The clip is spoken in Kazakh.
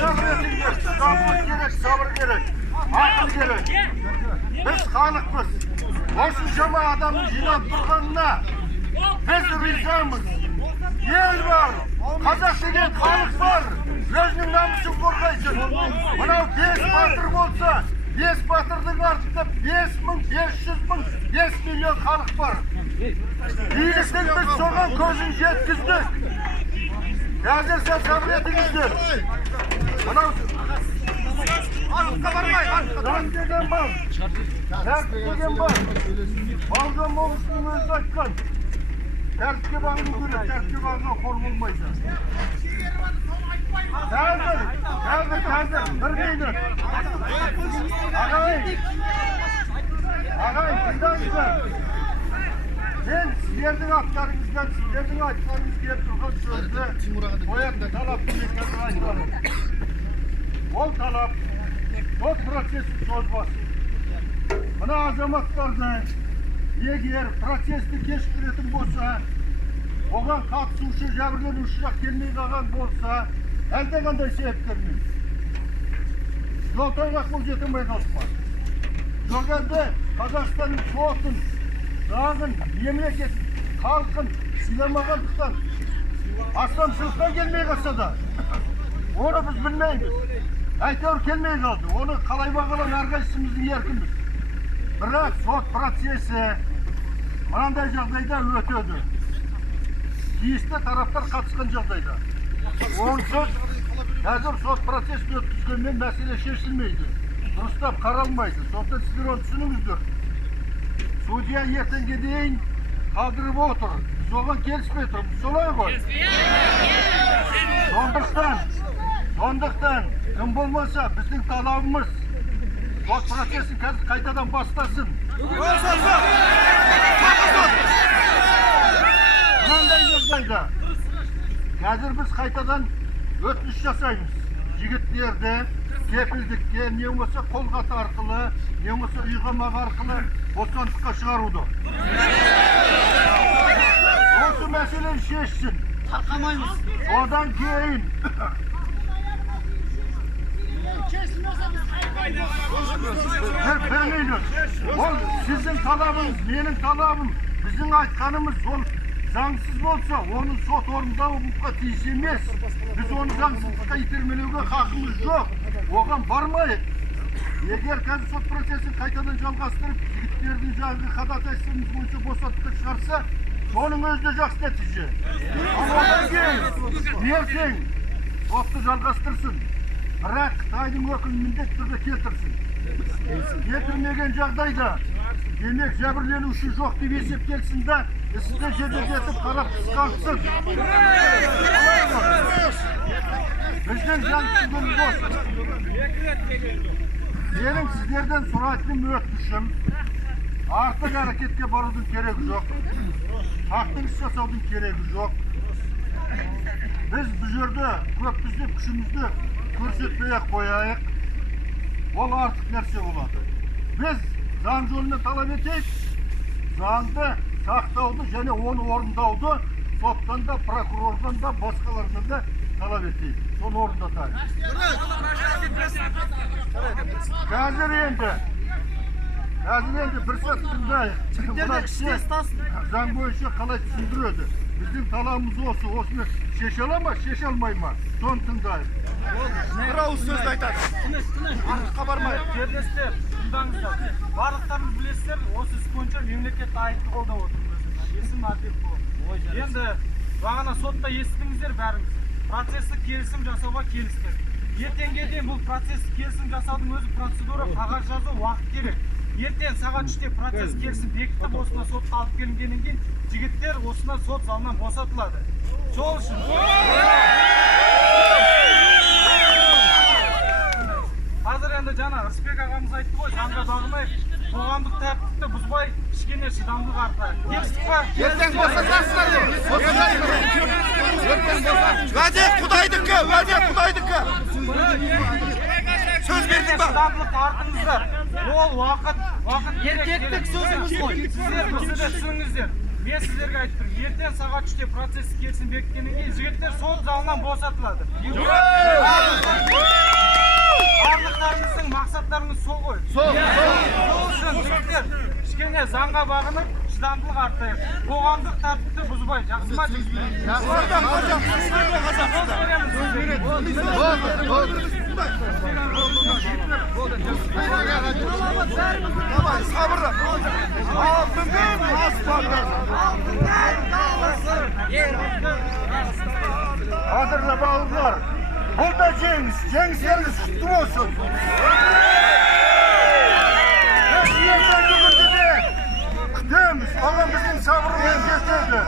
sabır edingler. Sabır gerek, sabır gerek. Akıl gerek. Biz halkımız. Osmanlı adamı jинап тұрғанына biz rızamız. El var. Қазақ деген халық бар. Өзінің намысын қорғайсın. Мынау 5 батыр болса, 5 батырдың артында 500 мың, 5 миллион халық бар. Биліктің біз соған көзін жеткіздік. Қазір сен сабыр етіңіздер. Мынау Жан деген бар. Тәртіп деген бар. Балжан болысының өзі айтқан. Тәртіпке бағыну керек, тәртіпке бағына қор болмайды. Қазір, бір мейлі. Ағай, тыңдаңыздар. Мен сіздердің аттарыңыздан, сіздердің айтқаныңыз келіп тұрған сөзді қоятын талапты мен қазір айтамын. Ол талап, сот процесін созбасын. Мына азаматтарды егер процесті кешіктіретін болса, оған қатысушы, жәбірленуші келмей қалған болса, әлдеқандай себептермен жол тайғақ бұл жете алмай қалды ма? Жоқ әлде Қазақстанның сотын, заңын, мемлекетін, халқын сыйламағандықтан, астамшылықтан келмей қалса да, оны біз білмейміз. Әйтеуір келмей қалды. Оны қалай бағалау әрқайсымыздың еркіміз. Бірақ сот процесі мынандай жағдайда өтеді. Тиісті тараптар қатысқан жағдайда. Онсыз қазір сот процесін өткізгенмен мәселе шешілмейді. Дұрыстап қаралмайды. Сондықтан сіздер оны түсініңіздер. Судья ертеңге дейін қалдырып отыр. Біз оған келіспей тұрмыз. Солай ғой? Сондықтан кім болмаса біздің талабымыз сот процесін қазір қайтадан бастасын. Мынандай жағдайда қазір біз қайтадан өтініш жасаймыз. Жігіттерді кепілдікке, не болмаса қолғаты арқылы, не болмаса үйғамақ арқылы бостандыққа шығаруды. Осы мәселені шешсін. Тарқамаймыз. Одан кейін ол сіздің талабыңыз, менің талабым, біздің айтқанымыз ол заңсыз болса, оны сот орындауға тиіс емес. Біз оны заңсыздыққа итермелеуге хақымыз жоқ. Оған бармайық. Егер қазір сот процесін қайтадан жалғастырып, жігіттердің жаңағы ходатайствомыз бойынша бостандыққа шығарса, соның өзі де жақсы нәтиже. Ал одан кейін ертең сотты жалғастырсын. Бірақ Қытайдың өкілін міндетті түрде келтірсін. Келтірмеген жағдайда, демек жәбірленуші жоқ деп есептелсін да, істі жедел-жетіп қарап қысқартсын. Біздің жан-түсігіміз болсын. Менің сіздерден сұрайтыным өтінішім, артық әрекетке барудың керегі жоқ. Хақтың іс жасаудың керегі жоқ. Біз бұл жерде көппіз деп күшімізді көрсетпей-ақ қояйық. Ол артық нәрсе болады. Біз заң жолымен талап етейік, заңды сақтауды және оны орындауды соттан да, прокурордан да, басқаларынан да талап етейік. Соны орындатайық. Қазір енді бір сәт тыңдайық. Заң бойынша қалай түсіндіреді? Біздің талабымыз осы, осыны шеше ала ма, шеше алмай ма? Соны тыңдайық. Бір ауыз сөзді айтады. Артыққа бармайық. Жерлестер, тыңдаңыздар. Барлықтарыңыз білесіздер, осы іс бойынша мемлекет айыпты қолдап отыр. Есім Әділбек болып. Енді бағана сотта естідіңіздер бәріңіз. Процесті келісім жасауға келістік. Ертеңге дейін бұл процесті келісім жасаудың өзі процедура, қағаз жазу, уақыт керек. Ертең сағат 3-те процесс келісім бекітіп, осына сотқа алып келінгеннен кейін жігіттер осына сот залынан босатылады. Сол үшін қазір енді жаңа Рысбек ағамыз айтты ғой, заңға бағынайық, қоғамдық тәртіпті бұзбай, кішкене шыдамдылық артайық. Келістік па? Ертең босатасыздар. Уәде Құдайдікі, уәде Құдайдікі. Сөз бердің ба? Шыдамдылық артыңыздар. Ол уақыт еркектік сөзіміз ғой. Сіздер бізді де түсініңіздер. Мен сіздерге айтып тұрмын. Ертең сағат 3-те процесс келісім бекіткеннен кейін жігіттер сот залынан босатылады. Барлықтарыңыздың мақсаттарыңыз сол ғой. Сол үшін жігіттер кішкене заңға бағынып, шыдамдылық артайық. Қоғамдық тәртіпті бұзбай, жақсы ма жігіттер? Qadırlı bağırlar, bu da jengişleriniz kutlu olsun. Biz yerden yürüdü de, kütüyoruz, oğlum bizim sabrımız yetedi.